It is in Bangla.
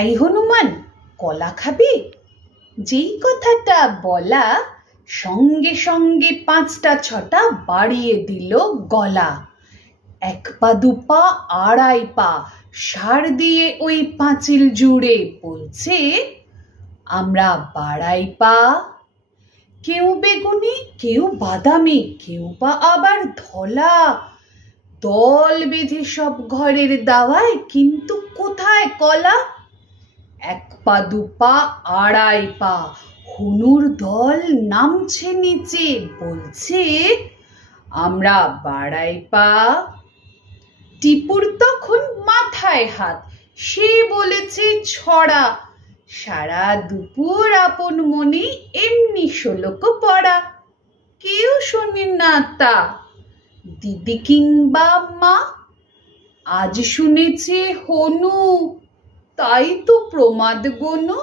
এই হনুমান, কলা খাবি? যেই কথাটা বলা, সঙ্গে সঙ্গে ৫টা ৬টা বাড়িয়ে দিল গলা। ১ পা ২ পা ২.৫ পা সার দিয়ে ওই পাঁচিল জুড়ে বলছে, আমরা বাড়াই পা। কেউ বেগুনি, কেউ বাদামি, কেউ বা আবার ধলা, দল বেঁধে সব ঘরের দাওয়ায়, কিন্তু কোথায় কলা? ১ পা ২ পা ২.৫ পা হনুর দল নামছে নিচে, বলছে, আমরা বাড়াই পা। টিপুর তখন মাথায় হাত, সে বলেছে ছড়া, সারা দুপুর আপন মনে এমনি শোলক পড়া। কেউ শোনে না তা, দিদি কিংবা মা। আজ শুনেছে হনু, তাই তো প্রমাদ গনু।